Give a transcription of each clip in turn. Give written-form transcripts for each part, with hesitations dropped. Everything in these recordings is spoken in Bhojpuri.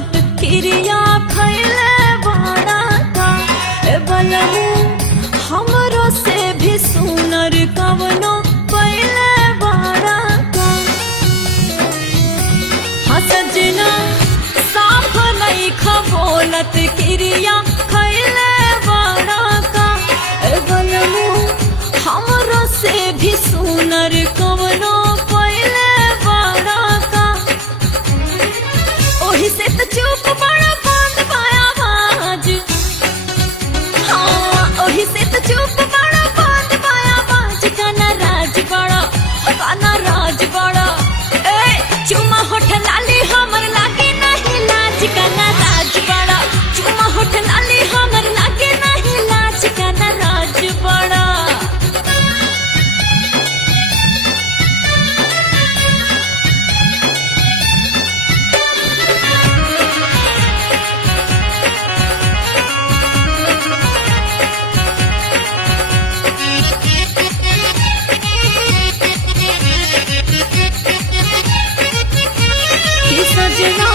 बोलत क्रिया खैले बड़ा का ए बलमू हमरो से भी सुनर कवनो पहले बड़ा का सजना साफ नहीं खबोलत क्रिया खैले बड़ा का ए बलमू हमरो से भी सुनर कवनो पहले बड़ा का ओही से तो चुप बड़ा बंद पाया बाज हाँ ओही से तो चुप बड़ा बंद पाया बाज काना राज बड़ा ए चुमा होठ लाली हमर लागे नहीं लाज काना राज बड़ा चुमा होठ लाली हमर लागे नहीं लाज काना राज बड़ा सजना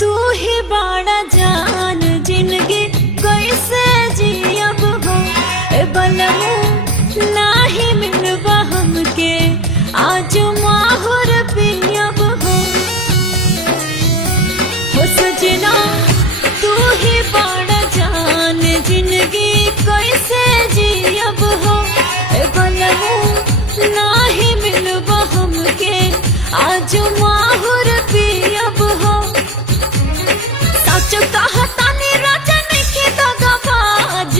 तू ही बड़ा जान जिंदगी कैसे जियब हो ए बलमू नाही मिलबा हमके आज माहुर पियब हो सजना तू ही बड़ा जान जिंदगी कैसे जियब हो ए बलमू नाही मिलबा हमके आज माहुर पियब हो सच कहतानी राजा नहीं दगाबाज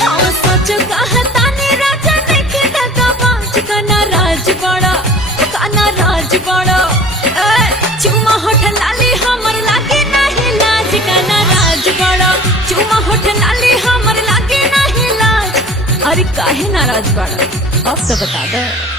हाँ सच कहतानी राजा नहीं दगाबाज काना राज बड़ा ए चुमा होठ लाली हमर लागे नहीं लाज काना राज बड़ा चुमा होठ लाली हमर लागे नहीं लाज अरे काहे नाराज बड़ा अब तो बता दो।